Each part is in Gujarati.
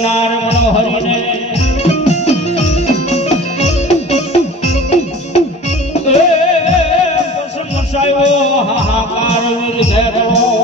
કરનાર મનોહરીને મસાયો હાહાકાર વિરધેરો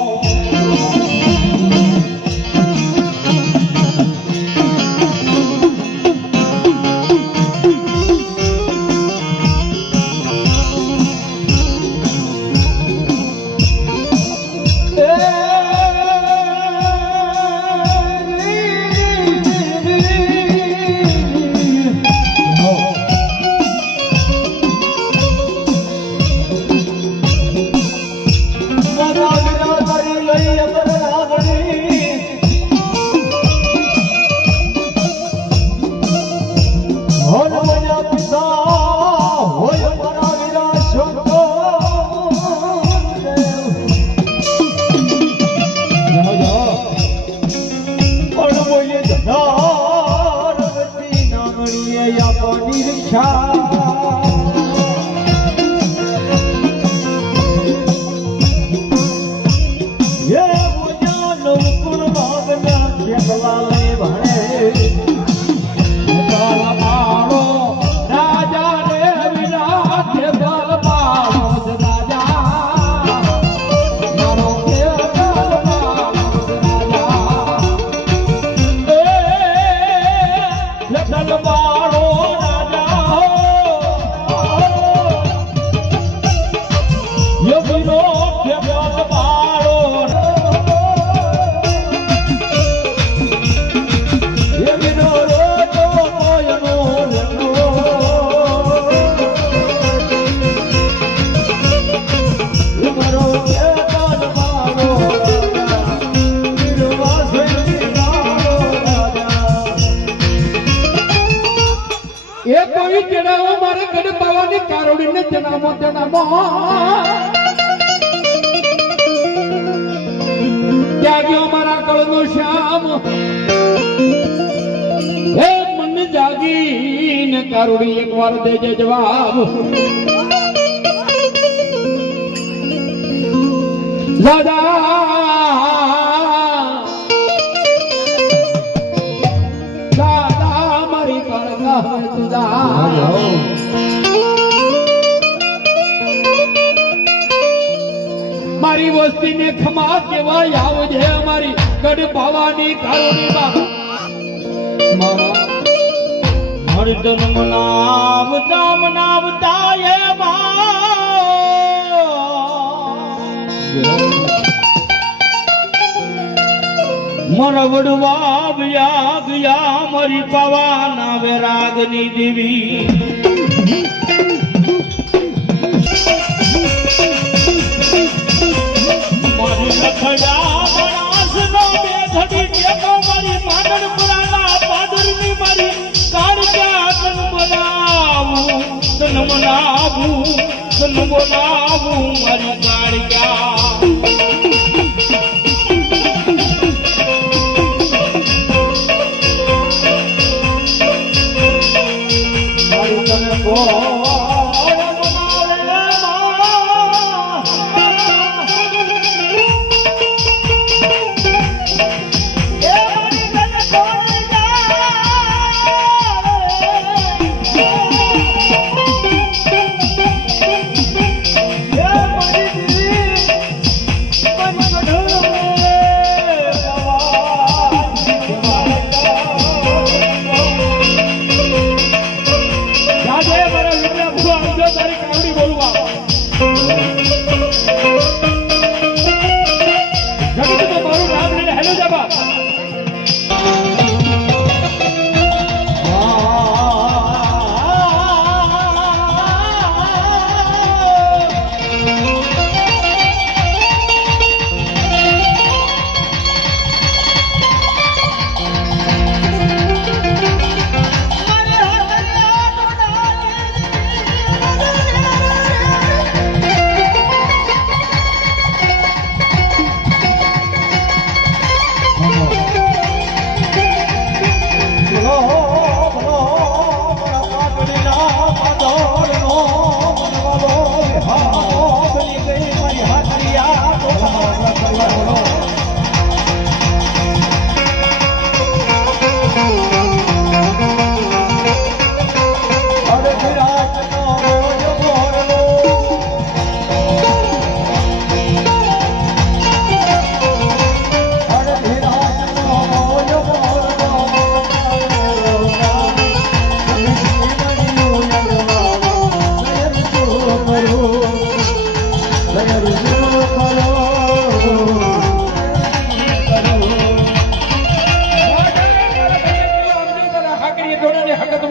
જાગ્યો મારા કળનો શ્યામ હે મન જાગીને કારુડી એકવાર દેજે જવાબ દાદા દાદા મારી કળના તુદા મારી વસ્તીને ખમા કેવાય આવજે મારી ગઢ ભવાની કારુણી માં મારી જન્મ નામ દામ નામ તાયે મર વડવા ગયા ગયા મારી પવાના વેરાગની દેવી લખડા બનાસનો બેધડી કેતો મારી માંડણપુરાના પાદરની મારી કાળજા તન બોલાવું મારી કાળજા મારી તને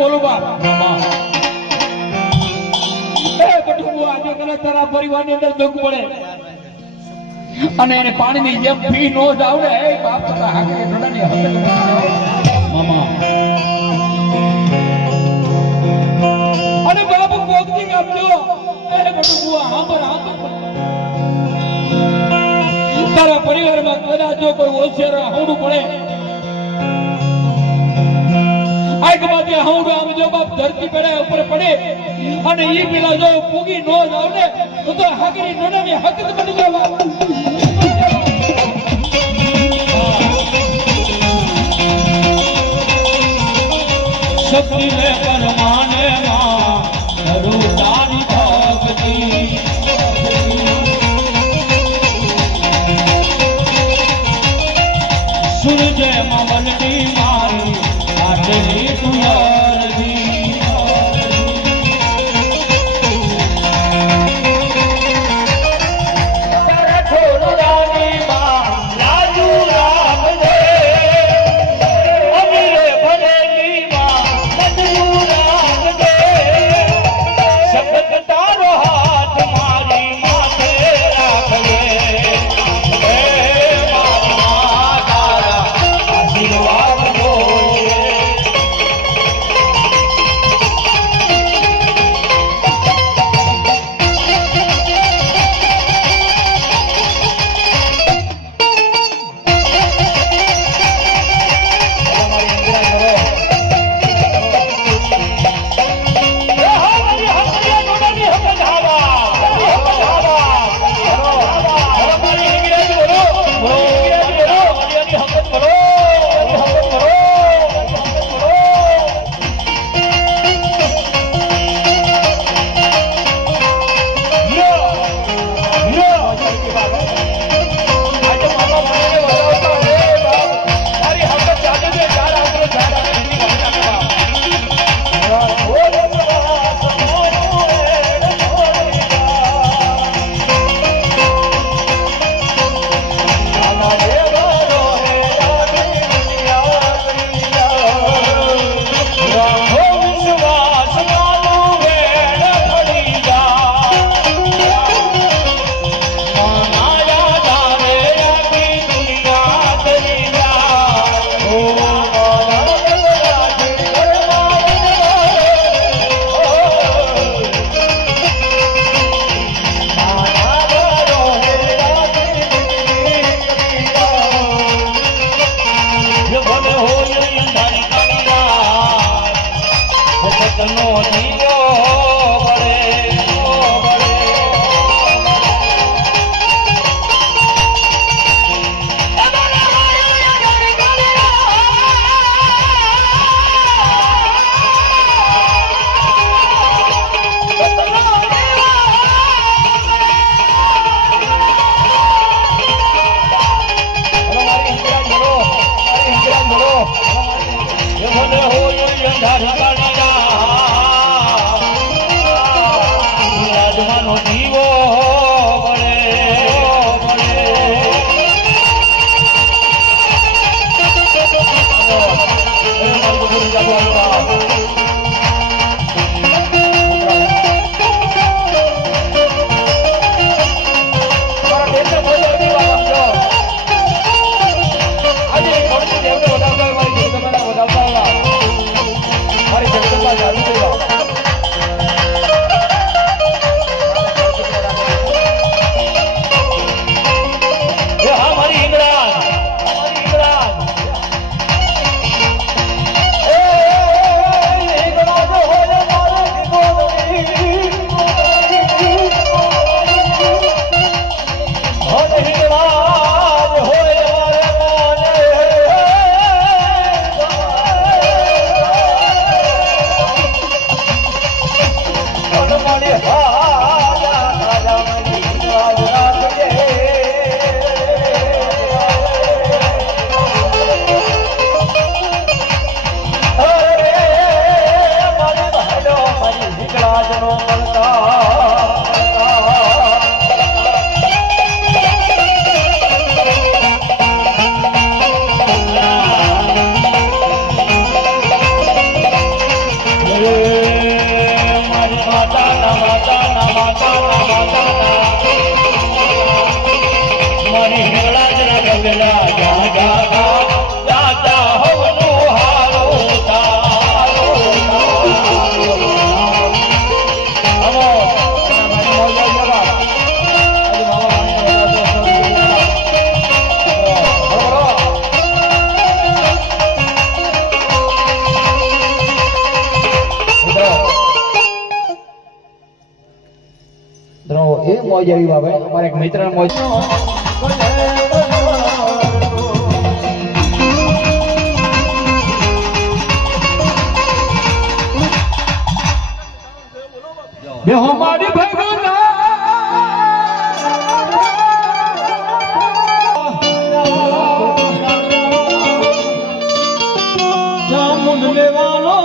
બોલું બાપ એ બટુકુ આજે કદાચ તારા પરિવારની અંદર દુઃખ પડે અને એને પાણીની જેમ પી નો જાવ ને એ બાપ તારા હાકે ઢોડાની હદ મામા અને બાપ કોકની આપજો એ બટુકુ આંબર તારા પરિવારમાં કદાચ જો કોઈ હોશિયાર હાવડું પડે આગમાંથી હાવડું આમ જો બાપ ધરતી પડે ઉપર પડે અને ઈ પેલા જો પૂગી નો જાવ ને તો હાકરી નોનાની હકત બની જવા શક્તિ મે પરમાને માં રૂતાની ભક્તિ સૂરજે મવનની મારી આટલી તુયારજી તારા છોડવાની માં રાજુ રામ દે અમીરે ભરેલી માં રાજુ રામ દે શબ્દ તારો હાથ મારી માથે રાખે મોજ આવી બાબા અમારા એક મિત્ર મોજ બેહો મારી ભગવાન જામુન લેવાનો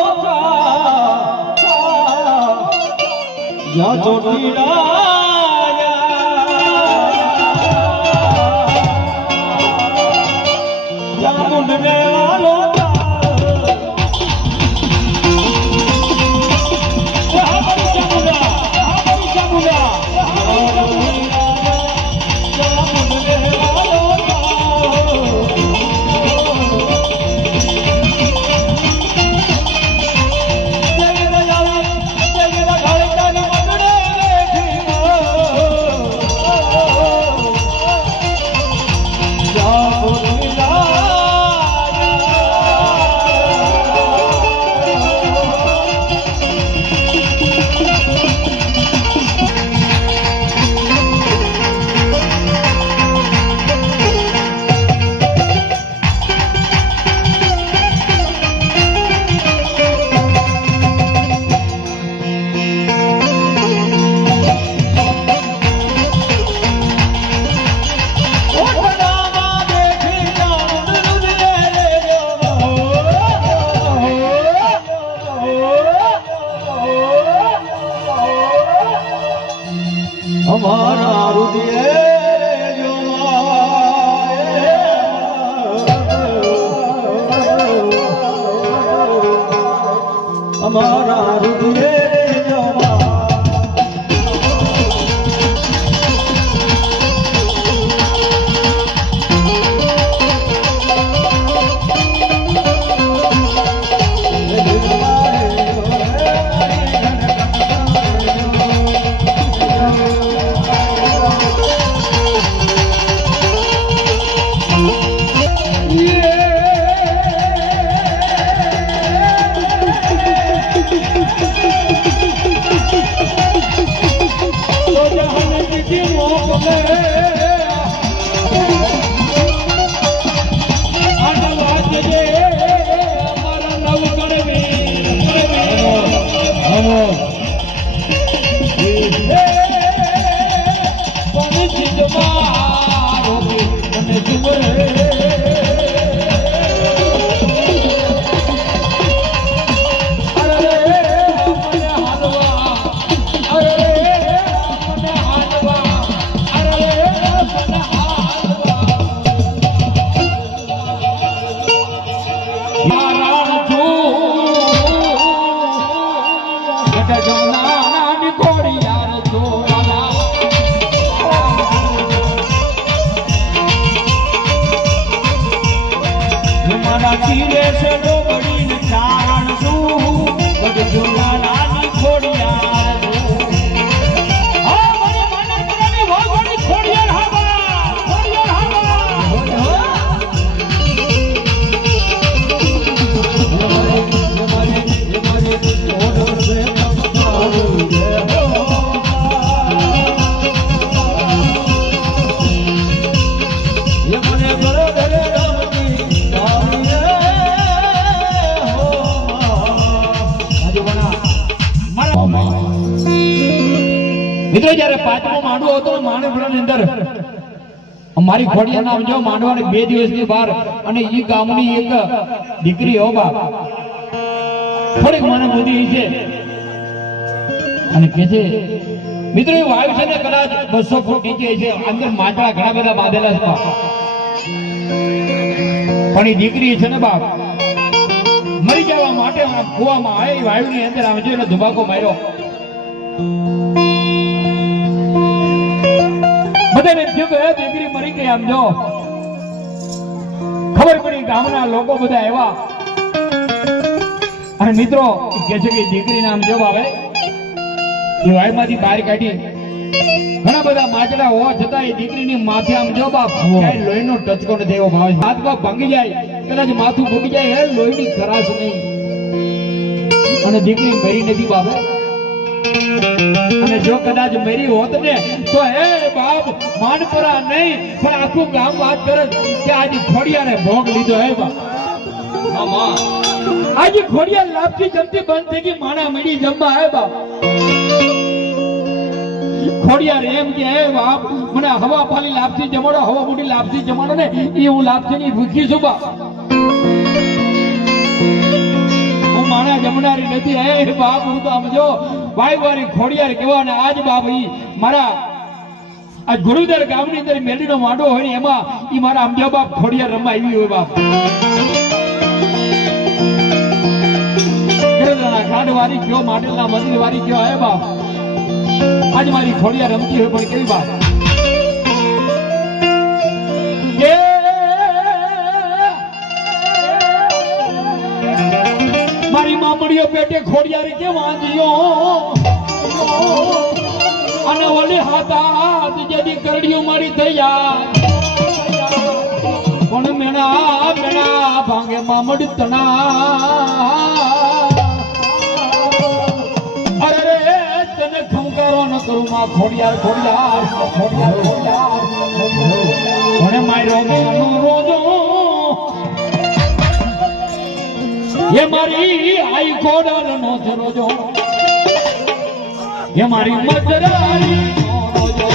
જા ચોટીલા જામુન લેવાનો हमारा हृदय हमारा हृदय મિત્રો જયારે પાંચમો માંડવો હતો માણેપુરાની અંદર અમારી ખોડિયા નામ જો માંડવાની 2 દિવસની બહાર અને ઈ ગામની એક દીકરી હો બાપ થોડીક મને બુદ્ધિ છે અને કે છે મિત્રો એ વાયુ છે ને કદાચ 200 ફૂટ નીચે છે અંદર માટલા ઘણા બધા બાંધેલા છે પણ એ દીકરી છે ને બાપ મરી જવા માટે કુવામાં આવી વાયુની અંદર આમ જો એટલે ધુમાકો માર્યો બધાને થયું કે દીકરી મરી ગઈ આમ જો ખબર પડી ગામના લોકો બધા આવ્યા અને મિત્રો કે છે કે દીકરી નામ જો આવે એ વાયમાંથી બહાર કાઢી ઘણા બધા માટલા હોવા છતાં એ દીકરીની માથે આમ જો બાપ ક્યાંય લોહીનો ટચકો નથી એવો ભાવ હાથ બાપ ભાંગી જાય કદાચ માથું ફૂટી જાય હે લોહીની ખરાશ નહીં અને દીકરી મરી નથી બાપે અને જો કદાચ મેરી હોત ને તો હે બાપ માનપરા નહીં પણ આખું ગામ વાત કરે કે આજે ખોડિયારે ભોગ લીધો હે બાપ. આજે ખોડિયાર લાપસી જમતી બંધ થઈ ગઈ, માણા મેળી જમવા હે બાપ. ખોડિયાર એમ કે હે બાપ મને હવા પાલી લાપસી જમાડો, હવા મોટી લાપસી જમાડો ને એ હું લાપસી ની ભૂખી છું બાપ. હું માણા જમનારી નથી હે બાપ. હું તો સમજો ભાઈ વારી ખોડિયાર કેવા ને આજ બાપ ઈ મારા આ ગુરુદર ગામની અંદર મેલીનો માંડો હોય ને એમાં ઈ મારા સમજો બાપ ખોડિયાર રમવા આવી હોય બાપ. ખાંડ વારી કયો, માટલા મંદિર વારી કયો હે બાપ. આજ મારી ખોડિયાર રમતી હોય પણ કેવી બાપ. મારી મામડીઓ પેટે ખોડિયાર કે વાંધ્યો અને ઓલી હાથ જેથી કરડીઓ મારી થઈ જાય પણ મેણા મેણા ભાંગે મામડ તણા. અરે તને ખમકારો ન કરું માં ખોડિયાર ખોડિયાર ખોડિયાર ખોડિયાર મને માર્યો મેનો રોજો ये मारी आई कोडल नो रोजो, ये मारी मजरारी नो रोजो,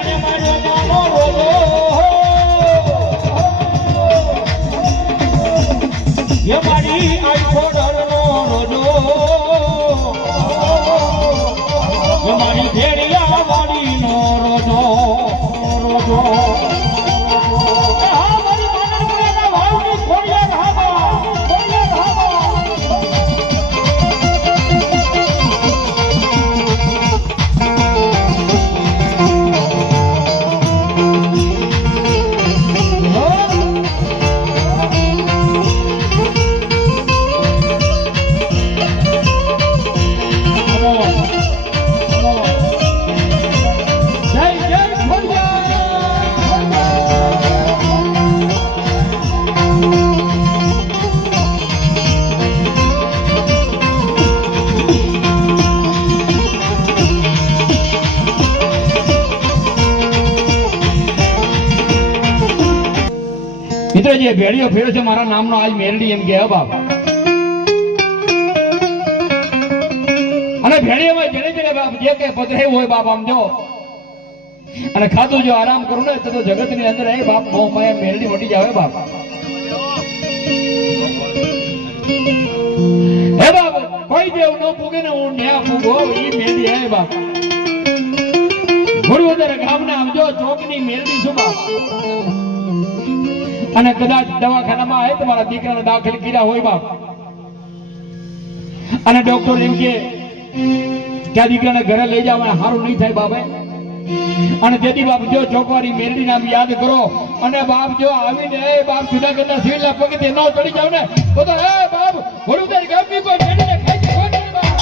ये मारी नो रोजो, ये मारी आई कोडल नो रोजो, ये मारी धेड़िया वाली नो रोजो रोजो. મિત્રો જે ભેળીઓ ફેર્યો છે મારા નામનો આજ મેરડી એમ કે બાપ. અને ભેળીઓમાં જેને જેને બાપ જે કે પધરાય હોય બાપ આમ જો અને ખાધું જો આરામ કરું ને તો જગત ની અંદર એ બાપ મોહ માયા મેરડી વટી જાવે બાપ. હે બાપ કોઈ દેવ ન પૂગે ને હું ન્યા પૂગો ઈ મેરડી હે બાપ. ગુરુદર ગામના આમ જો ચોકની મેરડી છું બાપ. અને કદાચ દવાખાનામાં આવે તમારા દીકરાને દાખલ કર્યા હોય બાપ અને ડોક્ટર એમ કે આ દીકરાને ઘરે લઈ જાવ સારું નહીં થાય બાપે. અને તેથી બાપ જો ચોકવારી મેરડી નામ યાદ કરો અને બાપ જો આવીને એ બાપ જુનાગઢના સિવિલના પગે ન ચડી જાવ ને તો એ બાપ વડોદરા ગામની કોઈ મેરડીને ખાઈ શકો નહીં બાપ.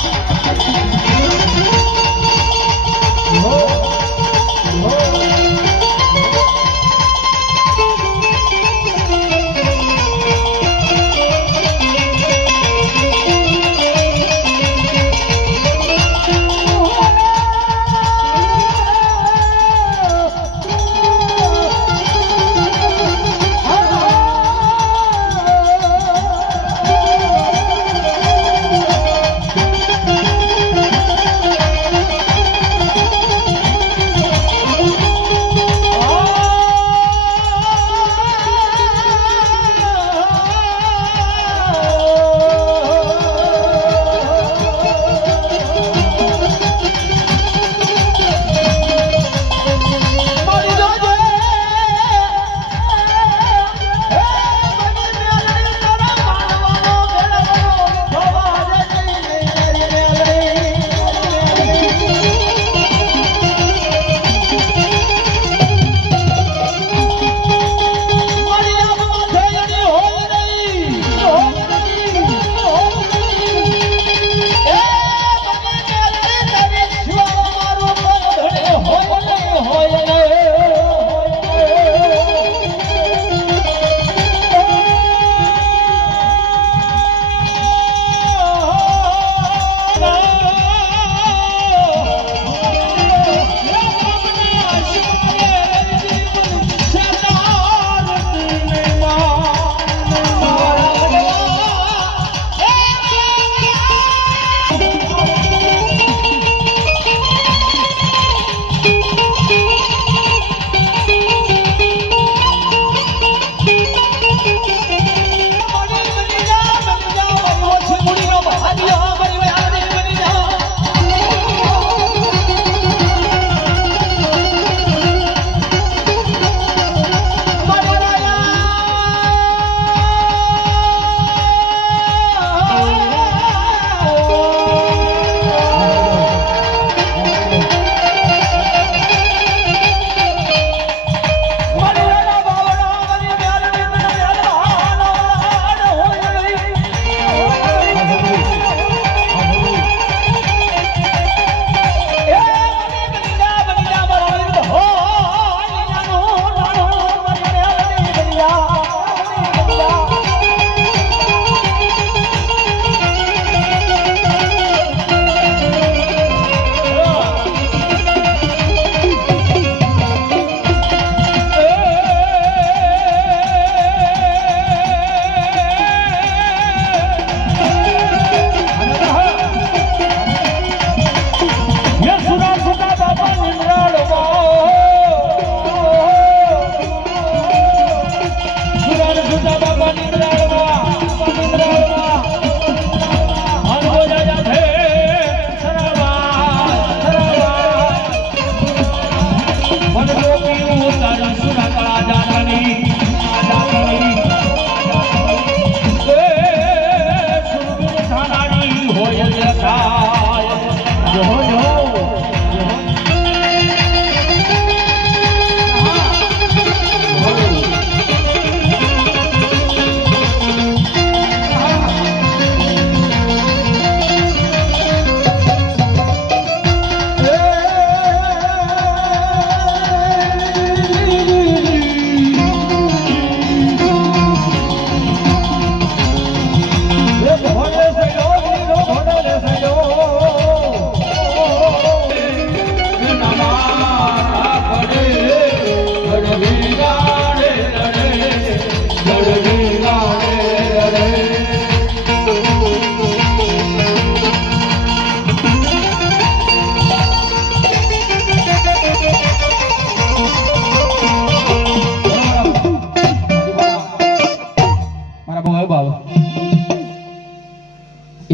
મારા બહુ બાબ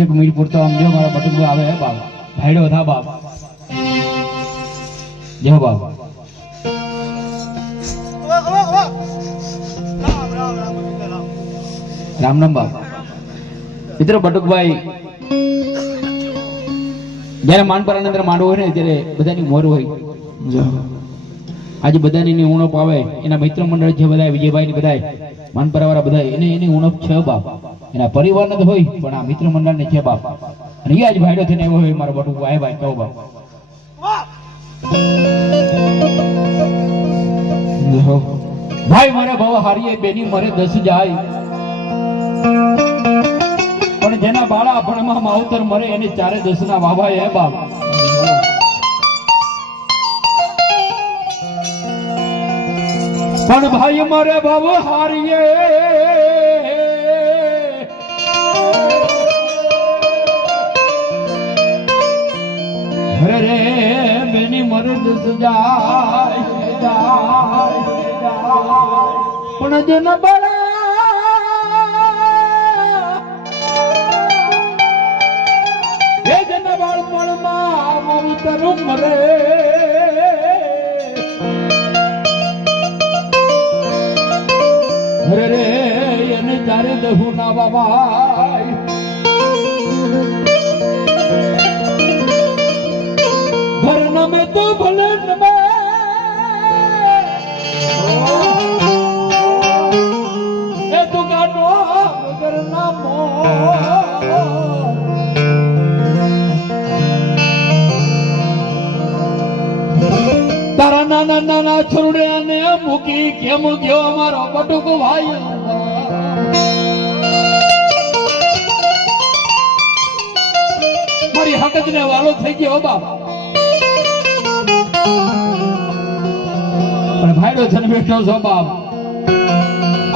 એક મિનિટ પૂરતો આમ જો મારા બટુક આવે હે બાબ ભાઈડો થા બાપ જો બાપ રામ રામ બાપ મિત્રો બટુકભાઈ જયારે માનપરાની અંદર માંડવો હોય ને ત્યારે બધાની મોર હોય આજે બધાની ઉણપ આવે એના મિત્ર મંડળ છે બધા વિજયભાઈ ની બધા માનપરા વાળા બધા એની ઉણપ છે બાપ એના પરિવાર ને તો હોય પણ આ મિત્ર મંડળ ને છે બાપ અને એ આજ ભાઈડો થઈને એવો હોય મારો બટુક ભાઈ ભાઈ કહો બાપ ભાઈ મારે ભાવ હારીએ બેની મરે 10 જાય પણ જેના બાળા ભણમાં માવતર મરે એની 4-10 ના વાવા હે બાપ પણ ભાઈ મારે ભાવ હારીએ રે બેની મરે 10 જાય પણ જેના બાળા માવતર મરે રે એને 4-10 ના બાબાઈ ઘરના મેં તો ભલે એ તો ગાનો ઘરના મો તારા નાના નાના છોરડ્યાને મૂકી કેમ ગયો અમારો બટુક ભાઈ મારી હકત ને વાલો થઈ ગયો બાપ પણ ભાઈડો થઈને બેઠો છો બાપ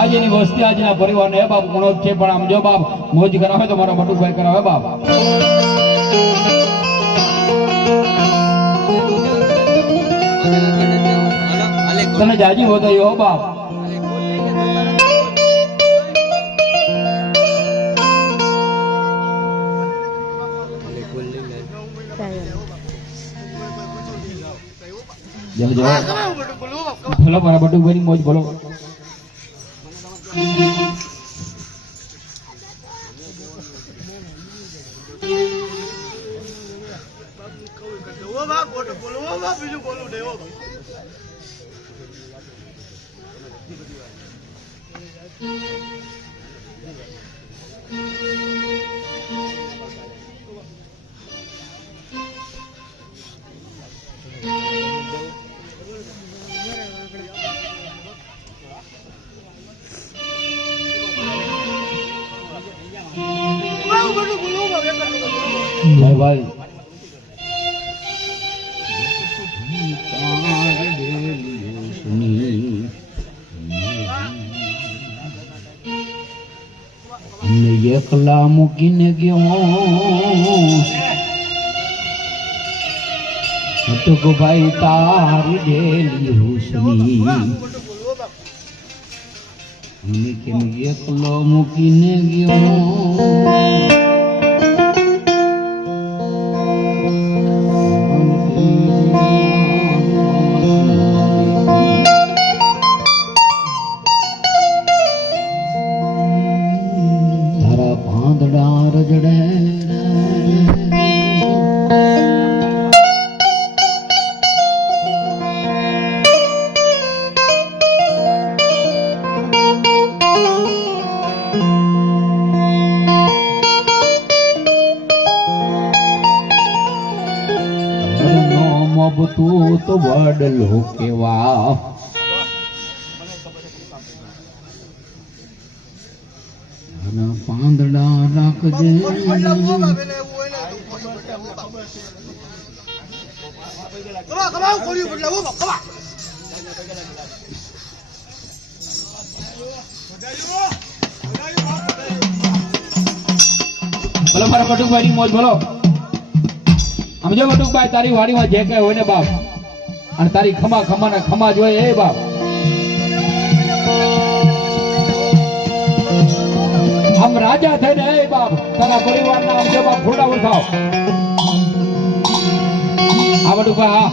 આજની વસ્તી આજના પરિવાર ને બાપ ગુણો છે પણ આમ જો બાપ મોજ કરાવે તો મારો બટુક ભાઈ કરાવે બાપ તને જાજી હોતો યો બાપ બોલો મારા બટુકભાઈ મોજ બોલો ભાઈ એકલા મૂકીને ગયો બટુક ભાઈ તારી ડેલી હુસની કેમ એકલો મૂકીને ગયો તું તો વડલો કેવા પાંદડા રાખજે બોલો મારા બટુકભાઈ મોજ બોલો સમજો બટુકભાઈ તારી વાડીમાં જે કઈ હોય ને બાપ અને તારી ખમા ખમા ને ખમા જોઈએ એ બાપ આમ રાજા થઈને એ બાપ તારા પરિવારના આમ જો બાપ ફોટા ઉઠાવ આવડું બા હા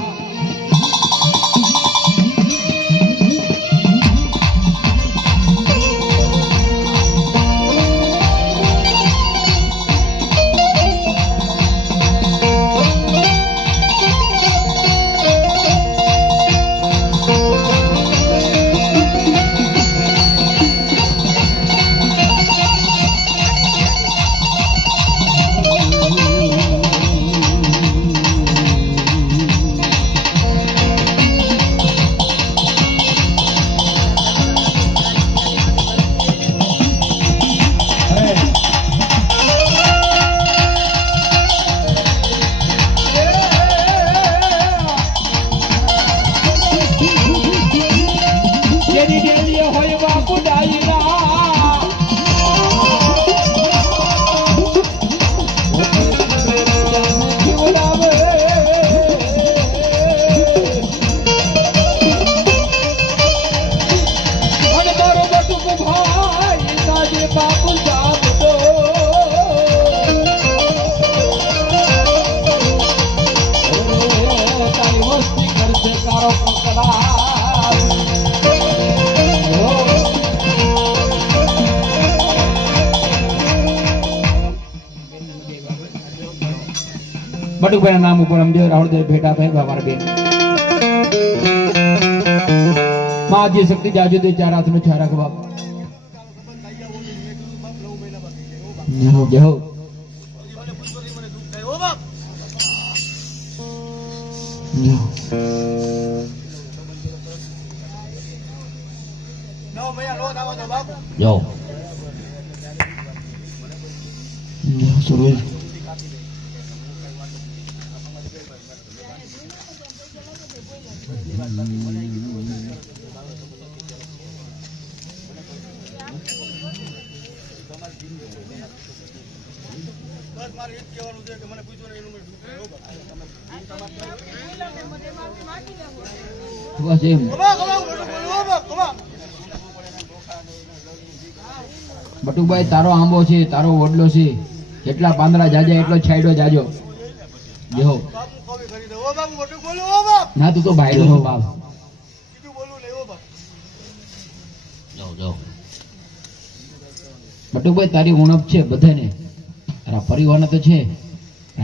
બટુભાઈ નામ ઉપર અમદેવ રાहुल ભેટા થાય બાબા બેન माँ जी शक्ति जाजू दे चार हाथ में छारा के बाप जय हो जाओ सुरेश બટુભાઈ તારો આંબો છે તારો ઓડલો છે જેટલા પાંદડા જાજા એટલો છાયડો જાજો જો ના તું તો ભાઈ લો બાપ બટુભાઈ તારી ઉણપ છે બધાને તારા પરિવારને તો છે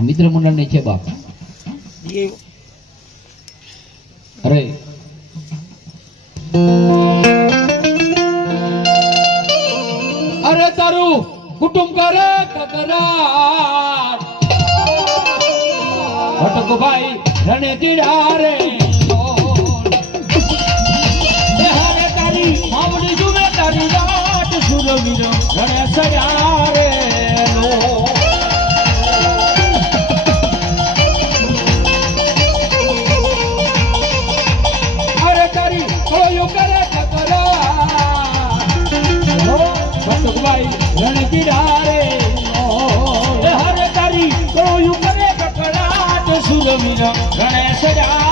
મિત્ર મંડળ ને છે બાપ અરે અરે તારું કુટુંબ કરે કકરાર ભટક ભાઈ રણે તીડારે હારે તારી મામડી જુમે તારી રાત સુરવીરો રણે સયારે અરે તારી કોયો કરે કકરાર ભટક ભાઈ રણે તીડારે હારે તારી કોયો કરે કકરાર સુરવીરો રણે સયારે